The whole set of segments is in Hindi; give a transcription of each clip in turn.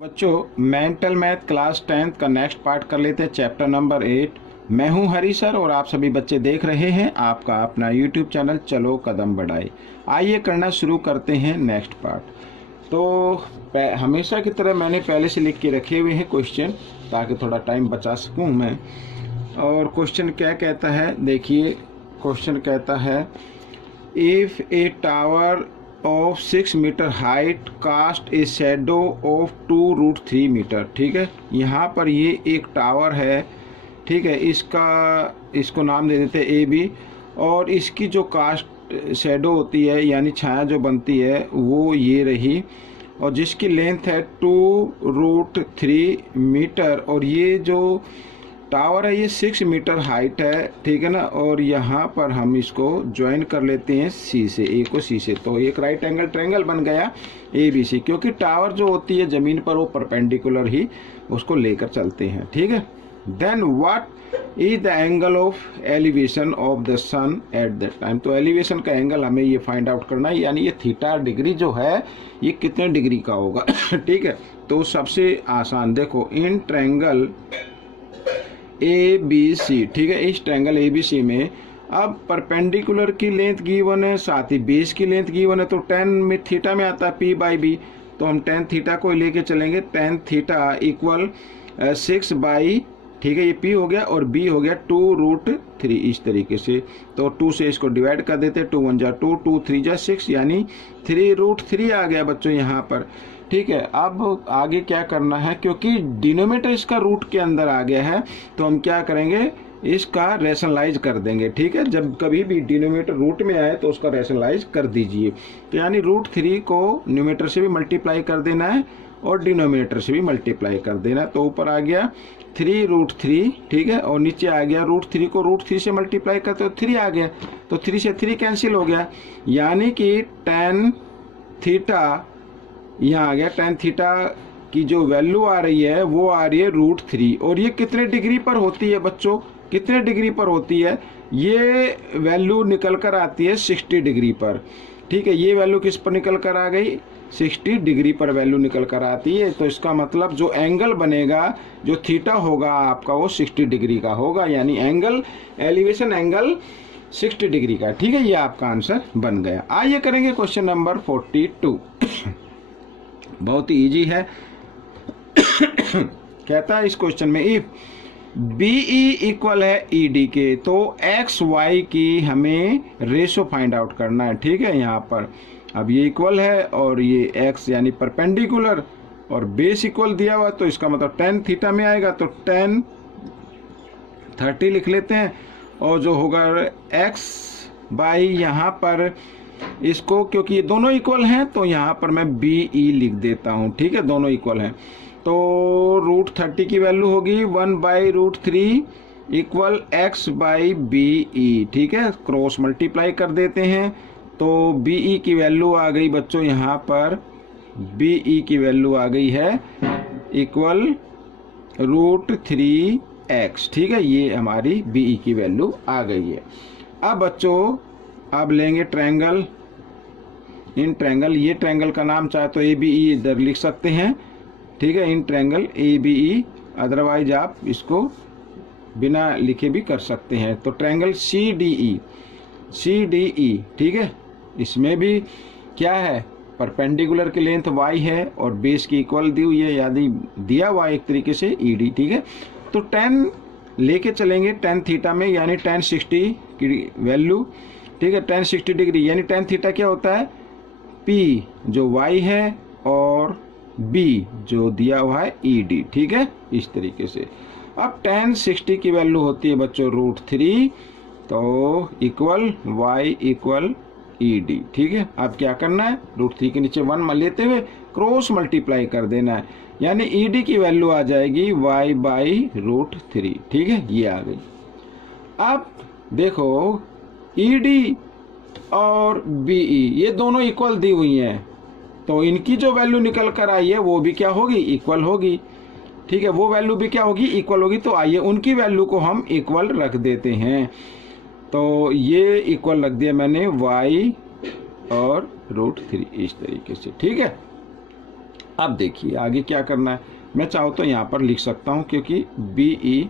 बच्चों मेंटल मैथ क्लास 10th का नेक्स्ट पार्ट कर लेते हैं, चैप्टर नंबर 8। मैं हूं हरी सर और आप सभी बच्चे देख रहे हैं आपका अपना यूट्यूब चैनल चलो कदम बढ़ाए। आइए करना शुरू करते हैं नेक्स्ट पार्ट। तो हमेशा की तरह मैंने पहले से लिख के रखे हुए हैं क्वेश्चन, ताकि थोड़ा टाइम बचा सकूं मैं। और क्वेश्चन क्या कहता है, देखिए क्वेश्चन कहता है if a tower of 6 metre height cast a shadow of 2√3 metre. ठीक है, यहाँ पर ये एक टावर है, ठीक है, इसको नाम दे देते हैं ए बी। और इसकी जो कास्ट शेडो होती है यानी छाया जो बनती है वो ये रही, और जिसकी लेंथ है 2√3 मीटर। और ये जो टावर है ये 6 मीटर हाइट है, ठीक है ना। और यहाँ पर हम इसको ज्वाइन कर लेते हैं सी से, ए को सी से, तो एक राइट एंगल ट्रायंगल बन गया ए बी सी। क्योंकि टावर जो होती है ज़मीन पर वो परपेंडिकुलर ही उसको लेकर चलते हैं, ठीक है। Then what is the angle of elevation of the sun at that time. तो एलिवेशन का एंगल हमें ये फाइंड आउट करना है, यानी ये थीटा डिग्री जो है ये कितने डिग्री का होगा। ठीक है, तो सबसे आसान देखो इन ट्रायंगल ए बी सी, ठीक है, इस ट्रायंगल ए बी सी में अब परपेंडिकुलर की लेंथ गिवन है, साथ ही बेस की लेंथ गिवन है। तो टेन में थीटा में आता है पी बाई बी, तो हम टेन थीटा को लेके चलेंगे। टेन थीटा इक्वल 6 बाई, ठीक है, ये पी हो गया और बी हो गया 2√3 इस तरीके से। तो 2 से इसको डिवाइड कर देते, 2 1 जा 2, 2 3 जा 6, यानी 3√3 आ गया बच्चों यहाँ पर। ठीक है, अब आगे क्या करना है, क्योंकि डिनोमीटर इसका रूट के अंदर आ गया है तो हम क्या करेंगे, इसका रैशनलाइज कर देंगे। ठीक है, जब कभी भी डिनोमीटर रूट में आए तो उसका रैशनलाइज कर दीजिए। तो यानी √3 को न्यूमेटर से भी मल्टीप्लाई कर देना है और डिनोमिनेटर से भी मल्टीप्लाई कर देना। तो ऊपर आ गया 3√3, ठीक है, और नीचे आ गया √3 को √3 से मल्टीप्लाई करते तो 3 आ गया, तो 3 से 3 कैंसिल हो गया, यानी कि टेन थीटा यहाँ आ गया। टेन थीटा की जो वैल्यू आ रही है वो आ रही है √3। और ये कितने डिग्री पर होती है बच्चों, कितने डिग्री पर होती है, ये वैल्यू निकल कर आती है 60 डिग्री पर। ठीक है, ये वैल्यू किस पर निकल कर आ गई, 60 डिग्री पर वैल्यू निकल कर आती है। तो इसका मतलब जो एंगल बनेगा, जो थीटा होगा आपका वो 60 डिग्री का होगा, यानी एंगल एलिवेशन एंगल 60 डिग्री का। ठीक है, ये आपका आंसर बन गया। आइए करेंगे क्वेश्चन नंबर 42। बहुत ही इजी है। कहता है इस क्वेश्चन में इफ बीई इक्वल है ईडी के, तो एक्स वाई की हमें रेशो फाइंड आउट करना है। ठीक है, यहाँ पर अब ये इक्वल है और ये एक्स यानी परपेंडिकुलर और बेस इक्वल दिया हुआ, तो इसका मतलब टेन थीटा में आएगा, तो टेन 30 लिख लेते हैं। और जो होगा एक्स बाई यहाँ पर इसको, क्योंकि ये दोनों इक्वल हैं तो यहाँ पर मैं बी ई लिख देता हूँ। ठीक है, दोनों इक्वल हैं, तो √30 की वैल्यू होगी 1/√3 equal x by B E. ठीक है, क्रॉस मल्टीप्लाई कर देते हैं, तो बी ई की वैल्यू आ गई बच्चों यहाँ पर, बी ई की वैल्यू आ गई है इक्वल √3x। ठीक है, ये हमारी बी ई की वैल्यू आ गई है। अब बच्चों अब लेंगे ट्रायंगल, इन ट्रायंगल, ये ट्रायंगल का नाम चाहे तो ए बी ई इधर लिख सकते हैं। ठीक है, in triangle A B E, otherwise आप इसको बिना लिखे भी कर सकते हैं। तो ट्रायंगल सी डी ई, ठीक है, इसमें भी क्या है, परपेंडिकुलर की लेंथ y है और बेस की इक्वल दी हुई है, यानी दिया हुआ एक तरीके से ई डी। ठीक है, तो 10 लेके चलेंगे टेन थीटा में, यानी टेन 60 की वैल्यू। ठीक है, टेन 60 डिग्री यानी टेन थीटा क्या होता है, P जो y है और B जो दिया हुआ है ED। ठीक है, इस तरीके से। अब टेन 60 की वैल्यू होती है बच्चों √3, तो इक्वल y इक्वल ED। ठीक है, अब क्या करना है, √3 के नीचे 1 लेते हुए क्रॉस मल्टीप्लाई कर देना है, यानी ED की वैल्यू आ जाएगी y बाई √3। ठीक है, ये आ गई। अब देखो ED और BE ये दोनों इक्वल दी हुई हैं, तो इनकी जो वैल्यू निकल कर आई है वो भी क्या होगी, इक्वल होगी। ठीक है, वो वैल्यू भी क्या होगी, इक्वल होगी। तो आइए उनकी वैल्यू को हम इक्वल रख देते हैं। तो ये इक्वल रख दिया मैंने y और √3 इस तरीके से। ठीक है, अब देखिए आगे क्या करना है, मैं चाहूँ तो यहाँ पर लिख सकता हूँ क्योंकि बी ई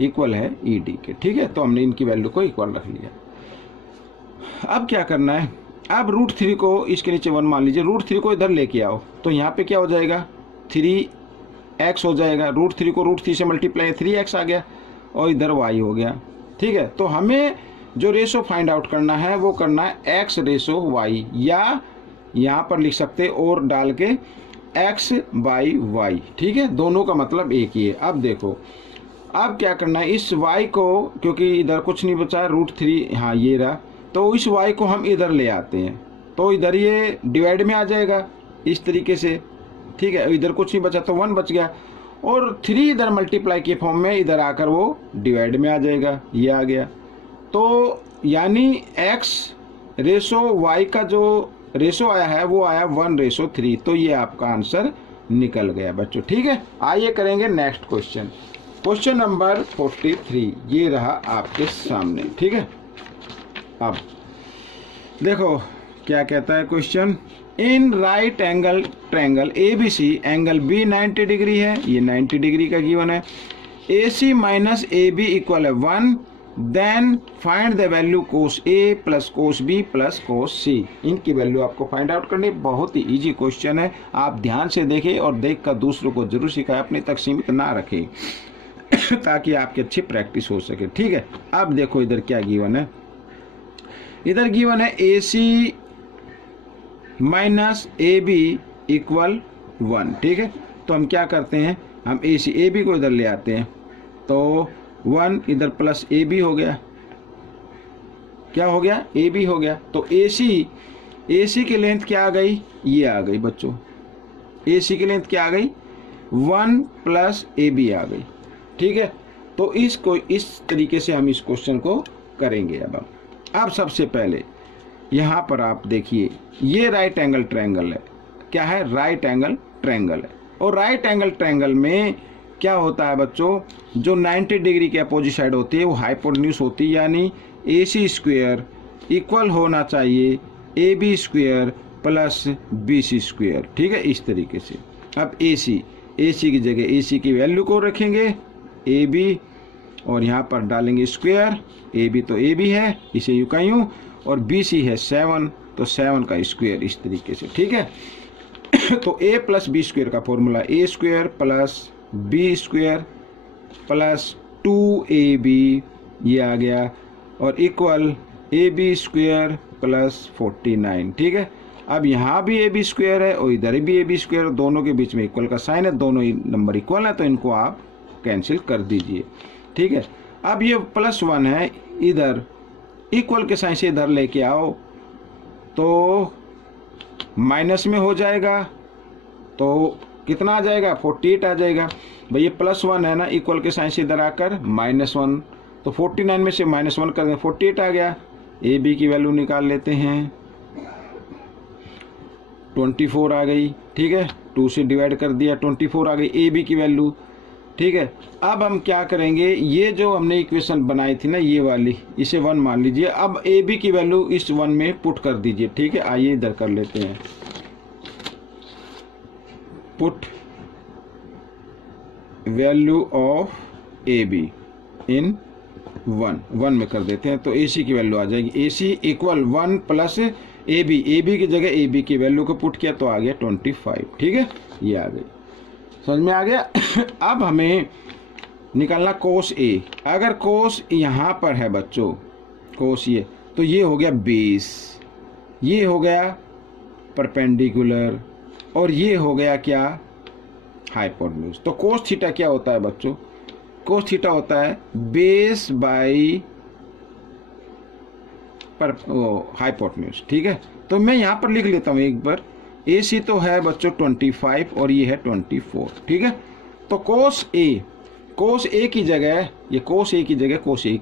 इक्वल है ई डी के, ठीक है। तो हमने इनकी वैल्यू को इक्वल रख लिया। अब क्या करना है, अब √3 को इसके नीचे 1 मान लीजिए, √3 को इधर लेके आओ तो यहाँ पे क्या हो जाएगा 3x हो जाएगा, √3 को √3 से मल्टीप्लाई 3x आ गया और इधर y हो गया, ठीक है। तो हमें जो रेशो फाइंड आउट करना है वो करना है x रेशो y, या यहाँ पर लिख सकते और डाल के x/y, ठीक है। दोनों का मतलब एक ही है। अब देखो अब क्या करना है, इस y को, क्योंकि इधर कुछ नहीं बचा √3, हाँ ये रहा, तो इस y को हम इधर ले आते हैं तो इधर ये डिवाइड में आ जाएगा इस तरीके से, ठीक है। इधर कुछ नहीं बचा तो 1 बच गया, और 3 इधर मल्टीप्लाई के फॉर्म में इधर आकर वो डिवाइड में आ जाएगा, ये आ गया। तो यानी x रेशो y का जो रेशो आया है वो आया 1:3, तो ये आपका आंसर निकल गया बच्चों, ठीक है। आइए करेंगे नेक्स्ट क्वेश्चन, क्वेश्चन नंबर 43, ये रहा आपके सामने, ठीक है। अब देखो क्या कहता है question, in right angle triangle ABC angle B 90 degree है, ये 90 डिग्री का गिवन है, AC माइनस AB इक्वल है 1, then find the value cos A plus cos B plus cos C। इनकी वैल्यू आपको फाइंड आउट करनी, बहुत ही इजी क्वेश्चन है, आप ध्यान से देखें और देख कर दूसरों को जरूर सिखाएं, अपने तक सीमित ना रखें ताकि आपकी अच्छी प्रैक्टिस हो सके, ठीक है। अब देखो इधर क्या गिवन है, इधर गिवन है AC माइनस AB इक्वल 1, ठीक है। तो हम क्या करते हैं, हम AB को इधर ले आते हैं तो 1 इधर प्लस AB हो गया, क्या हो गया AB हो गया। तो AC की लेंथ क्या आ गई, ये आ गई बच्चों, AC की लेंथ क्या आ गई 1 प्लस AB आ गई, ठीक है। तो इसको इस तरीके से हम इस क्वेश्चन को करेंगे। अब सबसे पहले यहाँ पर आप देखिए ये राइट एंगल ट्रायंगल है, क्या है राइट एंगल ट्रायंगल है, और राइट एंगल ट्रायंगल में क्या होता है बच्चों, जो 90 डिग्री के अपोजिट साइड होती है वो हाइपोटेन्यूज होती है, यानी AC स्क्वायर इक्वल होना चाहिए AB square plus BC square, ठीक है, इस तरीके से। अब AC की जगह AC की वैल्यू को रखेंगे AB और यहाँ पर डालेंगे स्क्वायर, AB तो AB है इसे यूं का यूं, और BC है 7 तो 7 का स्क्वायर, इस तरीके से, ठीक है। तो A प्लस B स्क्वायर का formula A square plus B square plus 2AB ये आ गया, और इक्वल AB स्क्वायर प्लस 49, ठीक है। अब यहाँ भी AB स्क्वायर है और इधर भी AB स्क्वायर, दोनों के बीच में इक्वल का साइन है, दोनों ही नंबर इक्वल है तो इनको आप कैंसिल कर दीजिए, ठीक है। अब ये +1 है, इधर इक्वल के साइन से इधर लेके आओ तो माइनस में हो जाएगा, तो कितना आ जाएगा 48 आ जाएगा भाई, ये +1 है ना, इक्वल के साइन से इधर आकर -1, तो 49 में से -1 कर दें 48 आ गया। AB की वैल्यू निकाल लेते हैं, 24 आ गई, ठीक है, 2 से डिवाइड कर दिया 24 आ गई AB की वैल्यू, ठीक है। अब हम क्या करेंगे, ये जो हमने इक्वेशन बनाई थी ना ये वाली, इसे 1 मान लीजिए, अब AB की वैल्यू इस 1 में पुट कर दीजिए, ठीक है। आइए इधर कर लेते हैं, पुट वैल्यू ऑफ AB इन 1 में कर देते हैं, तो AC की वैल्यू आ जाएगी AC इक्वल 1 प्लस AB की जगह AB की वैल्यू को पुट किया तो आ गया 25, ठीक है, ये आ गई, समझ में आ गया। अब हमें निकालना cos A, अगर cos यहाँ पर है बच्चों cos ये, तो ये हो गया बेस, ये हो गया परपेंडिकुलर, और ये हो गया क्या हाइपोटेन्यूज। तो cos थीटा क्या होता है बच्चों, cos थीटा होता है बेस बाई पर हाइपोटेन्यूज, ठीक है। तो मैं यहाँ पर लिख लेता हूँ एक बार, AC तो है बच्चों 25 और ये है 24, ठीक है। तो cos A की जगह, ये cos A की जगह cos A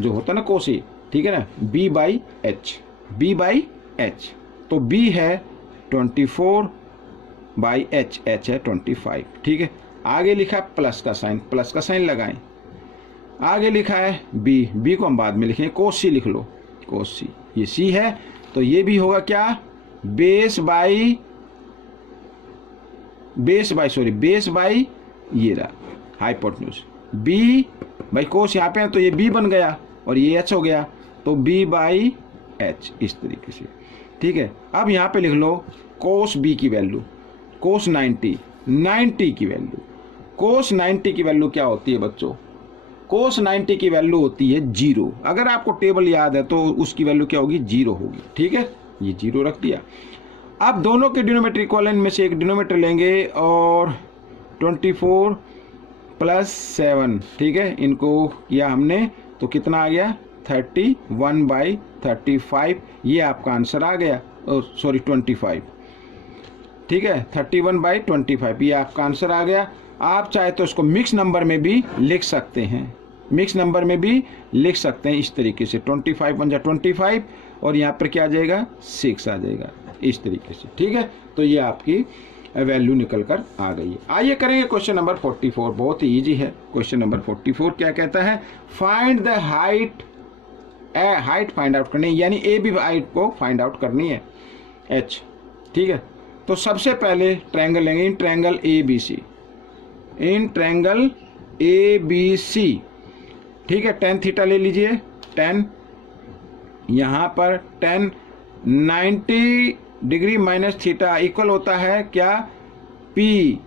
जो होता है ना cos A, ठीक है ना, B बाई H, तो B है 24 बाई H है 25, ठीक है। आगे लिखा प्लस का साइन लगाएं, आगे लिखा है B को हम बाद में लिखेंगे, cos C लिख लो, cos C, ये C है तो ये भी होगा क्या बेस बाई बेस बाई ये रहा हाइपोटेन्यूज, बी भाई कोस यहाँ पे है तो ये बी बन गया और ये एच हो गया, तो बी बाई एच इस तरीके से। ठीक है, अब यहाँ पे लिख लो कोस बी की वैल्यू, कोस 90 की वैल्यू, कोस 90 की वैल्यू क्या होती है बच्चों? कोस 90 की वैल्यू होती है 0। अगर आपको टेबल याद है तो उसकी वैल्यू क्या होगी? 0 होगी। ठीक है, ये 0 रख दिया। अब दोनों के डिनोमीटर इक्वल है, इनमें से एक डिनोमीटर लेंगे और 24 प्लस 7, ठीक है, इनको किया हमने तो कितना आ गया? 31/35। ये आपका आंसर आ गया, सॉरी 25। ठीक है, 31/25 ये आपका आंसर आ गया। आप चाहे तो इसको मिक्स नंबर में भी लिख सकते हैं, मिक्स नंबर में भी लिख सकते हैं इस तरीके से, 25 बन जा 25 और यहाँ पर क्या आ जाएगा? 6 आ जाएगा इस तरीके से। ठीक है, तो ये आपकी वैल्यू निकल कर आ गई है। आइए करेंगे क्वेश्चन नंबर 44, बहुत ही ईजी है। क्वेश्चन नंबर 44 क्या कहता है? Find the height find out करनी है, यानी ए बी हाइट को फाइंड आउट करनी है, एच। ठीक है, तो सबसे पहले ट्रायंगल लेंगे, इन ट्रायंगल ए बी सी। ठीक है, tan थीटा ले लीजिए, tan यहाँ पर tan 90 degree minus theta equal होता है क्या? P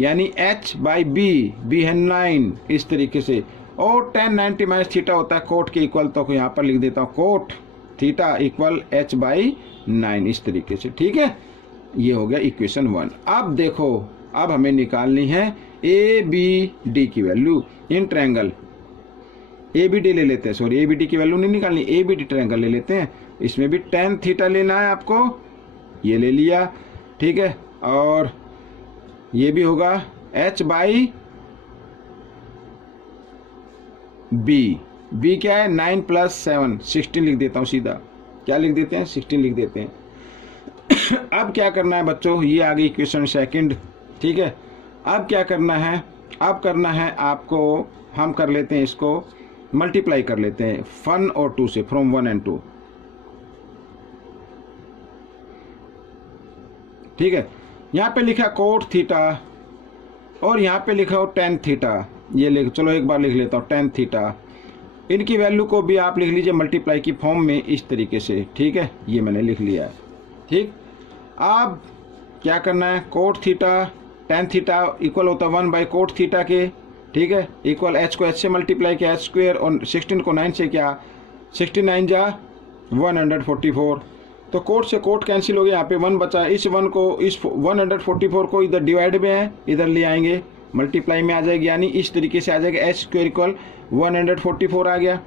यानी H बाई बी है 9 इस तरीके से, और tan 90 माइनस थीटा होता है कोट के इक्वल, तो यहाँ पर लिख देता हूँ cot theta equal H by 9 इस तरीके से। ठीक है, ये हो गया इक्वेशन 1। अब देखो, अब हमें निकालनी है ए बी डी की value in triangle A B D ले लेते हैं, सॉरी ए बी डी की वैल्यू नहीं निकालनी, ए बी डी ट्रायंगल ले लेते हैं। इसमें भी tan थीटा लेना है आपको, ये ले लिया। ठीक है, और ये भी होगा H बाई बी क्या है? 9 प्लस 7 16 लिख देता हूँ सीधा। क्या लिख देते हैं? 16 लिख देते हैं। अब क्या करना है बच्चों? ये आ गई इक्वेशन सेकंड। ठीक है, अब क्या करना है? अब करना है आपको, हम कर लेते हैं इसको मल्टीप्लाई कर लेते हैं 1 और 2 से, फ्रॉम 1 and 2। ठीक है, यहाँ पे लिखा कोट थीटा और यहाँ पे लिखा हो tan थीटा, ये लिख, चलो एक बार लिख लेता हूँ tan थीटा। इनकी वैल्यू को भी आप लिख लीजिए मल्टीप्लाई की फॉर्म में इस तरीके से। ठीक है, ये मैंने लिख लिया है। ठीक, अब क्या करना है? Cot theta tan theta equal होता है 1 बाई कोट थीटा के। ठीक है, इक्वल H को H से मल्टीप्लाई किया, H स्क्वेयर, और 16 को 9 से किया, 69 जा 144, तो कोट से कोट कैंसिल हो गया, यहाँ पे 1 बचा। इस 1 को, इस 144 को इधर डिवाइड में है, इधर ले आएंगे, मल्टीप्लाई में आ जाएगी, यानी इस तरीके से आ जाएगा H स्क्वेयर इक्वल 144 आ गया।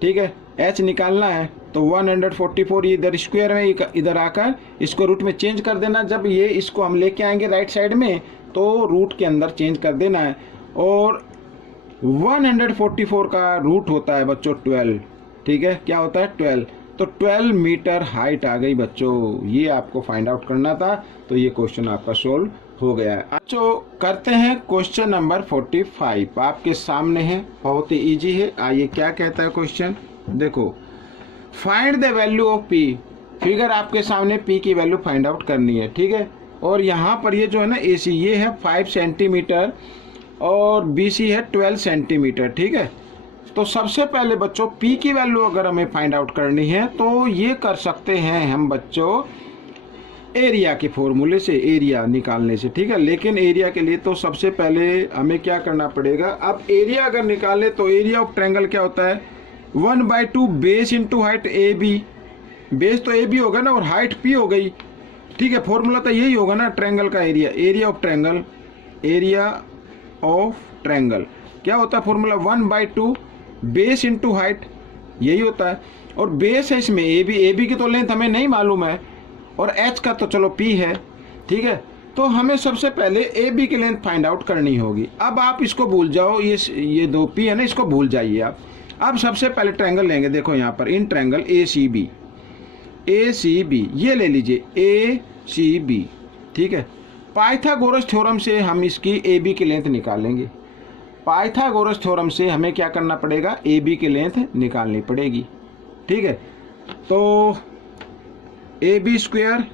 ठीक है, H निकालना है तो 144 इधर स्क्वायर में, इधर आकर इसको रूट में चेंज कर देना। जब ये इसको हम लेके आएंगे राइट साइड में तो रूट के अंदर चेंज कर देना है, और 144 का रूट होता है बच्चों 12। ठीक है, क्या होता है? 12, तो 12 मीटर हाइट आ गई बच्चों। ये आपको फाइंड आउट करना था, तो ये क्वेश्चन आपका सोल्व हो गया है। बच्चों करते हैं क्वेश्चन नंबर 45, आपके सामने है, बहुत ही इजी है। आइए क्या कहता है क्वेश्चन, देखो, find the value of P। Figure आपके सामने P की वैल्यू फाइंड आउट करनी है। ठीक है, और यहाँ पर ये जो है ना AC, ये है 5 सेंटीमीटर और BC है 12 सेंटीमीटर। ठीक है, तो सबसे पहले बच्चों P की वैल्यू अगर हमें फाइंड आउट करनी है तो ये कर सकते हैं हम बच्चों एरिया के फॉर्मूले से, एरिया निकालने से। ठीक है, लेकिन एरिया के लिए तो सबसे पहले हमें क्या करना पड़ेगा? अब एरिया अगर निकाले तो एरिया ऑफ ट्रायंगल क्या होता है? 1/2 base into height AB। Base तो AB होगा ना, और हाइट P हो गई। ठीक है, फॉर्मूला तो यही होगा ना ट्रायंगल का, area, area of triangle, area of triangle क्या होता है फॉर्मूला? 1/2 बेस इंटू हाइट, यही होता है। और बेस है इसमें AB की तो लेंथ हमें नहीं मालूम है, और H का तो चलो P है। ठीक है, तो हमें सबसे पहले AB की लेंथ फाइंड आउट करनी होगी। अब आप इसको भूल जाओ, ये 2P है ना, इसको भूल जाइए आप। अब सबसे पहले ट्रायंगल लेंगे, देखो यहाँ पर इन ट्रायंगल ACB, ये ले लीजिए ACB। ठीक है, पाइथागोरस थ्योरम से हम इसकी AB की लेंथ निकालेंगे। पाइथागोरस थ्योरम से हमें क्या करना पड़ेगा? AB की लेंथ निकालनी पड़ेगी। ठीक है, तो AB स्क्वायर,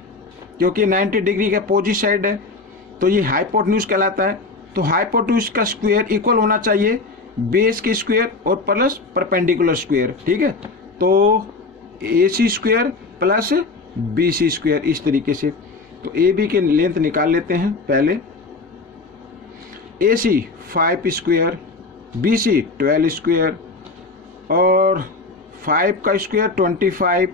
क्योंकि 90 डिग्री का अपोजिट साइड है, तो ये हाइपोटेन्यूज कहलाता है। तो हाइपोटेन्यूज का स्क्वायर इक्वल होना चाहिए बेस के स्क्वायर और प्लस परपेंडिकुलर स्क्वायर, ठीक है। तो AC square plus BC square, इस तरीके से। तो AB के लेंथ निकाल लेते हैं पहले। AC 5 स्क्वायर, BC 12 स्क्वायर और 5 का स्क्वायर 25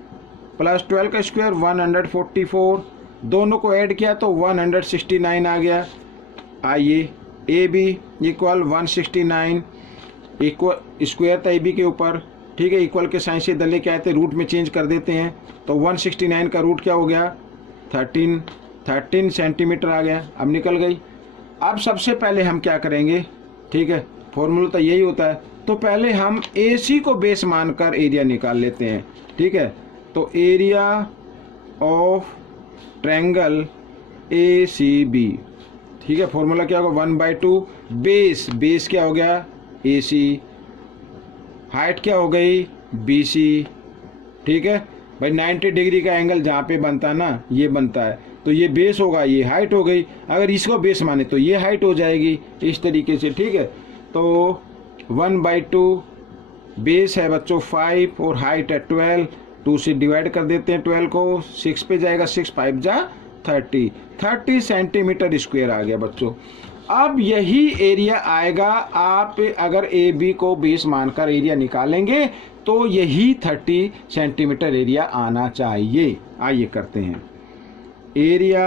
प्लस 12 का स्क्वायर 144, दोनों को ऐड किया तो 169 आ गया। आइए AB इक्वल 169, इक्वल स्क्वायर था AB के ऊपर, ठीक है। इक्वल के साइन से इधर लेके आए थे, रूट में चेंज कर देते हैं। तो 169 का रूट क्या हो गया 13 सेंटीमीटर आ गया। अब निकल गई। अब सबसे पहले हम क्या करेंगे, ठीक है, फॉर्मूला तो यही होता है। तो पहले हम AC को बेस मानकर एरिया निकाल लेते हैं, ठीक है। तो एरिया ऑफ ट्रायंगल ACB, ठीक है। फॉर्मूला क्या होगा 1/2 बेस क्या हो गया AC, हाइट क्या हो गई BC, ठीक है भाई। 90 डिग्री का एंगल जहाँ पे बनता है ना, ये बनता है, तो ये बेस होगा, ये हाइट हो गई। अगर इसको बेस माने तो ये हाइट हो जाएगी, इस तरीके से, ठीक है। तो 1/2 बेस है बच्चों 5 और हाइट है 12, 2 से डिवाइड कर देते हैं 12 को, 6 पे जाएगा, 6 5 जा 30 सेंटीमीटर स्क्वायर आ गया बच्चों। अब यही एरिया आएगा, आप अगर AB को बेस मानकर एरिया निकालेंगे तो यही 30 सेंटीमीटर एरिया आना चाहिए। आइए करते हैं area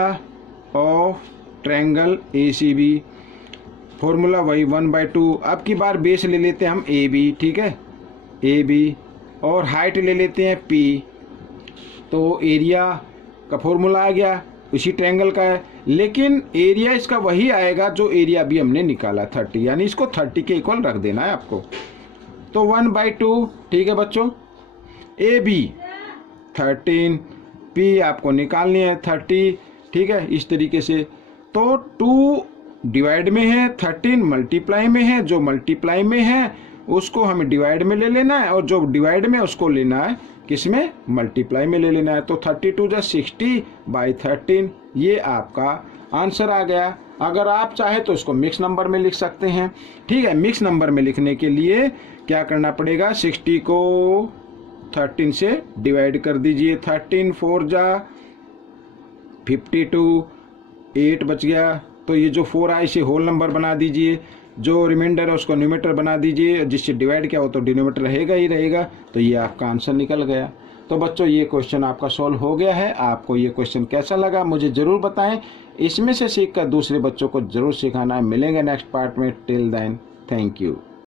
of triangle ACB, formula वही 1/2। अब की बार बेस ले लेते हैं हम AB, ठीक है, AB और हाइट ले लेते हैं P। तो एरिया का फॉर्मूला आ गया, इसी ट्रायंगल का है, लेकिन एरिया इसका वही आएगा जो एरिया भी हमने निकाला 30, यानी इसको 30 के इक्वल रख देना है आपको। तो 1/2, ठीक है बच्चों। AB 13, P आपको निकालनी है 30, ठीक है, इस तरीके से। तो 2 डिवाइड में है, 13 मल्टीप्लाई में है, जो मल्टीप्लाई में है उसको हमें डिवाइड में ले लेना है, और जो डिवाइड में उसको लेना है किसमें, मल्टीप्लाई में ले लेना है। तो 32 जा 60/13, ये आपका आंसर आ गया। अगर आप चाहे तो इसको मिक्स नंबर में लिख सकते हैं, ठीक है। मिक्स नंबर में लिखने के लिए क्या करना पड़ेगा, 60 को 13 से डिवाइड कर दीजिए, 13 4 जा 52, 8 बच गया। तो ये जो 4 आए इसे होल नंबर बना दीजिए, जो रिमाइंडर है उसको न्यूमरेटर बना दीजिए, जिससे डिवाइड क्या हो तो डिनोमिनेटर रहेगा ही रहेगा। तो ये आपका आंसर निकल गया। तो बच्चों ये क्वेश्चन आपका सॉल्व हो गया है। आपको ये क्वेश्चन कैसा लगा मुझे ज़रूर बताएं, इसमें से सीखकर दूसरे बच्चों को ज़रूर सिखाना है। मिलेंगे नेक्स्ट पार्ट में, टिल देन थैंक यू।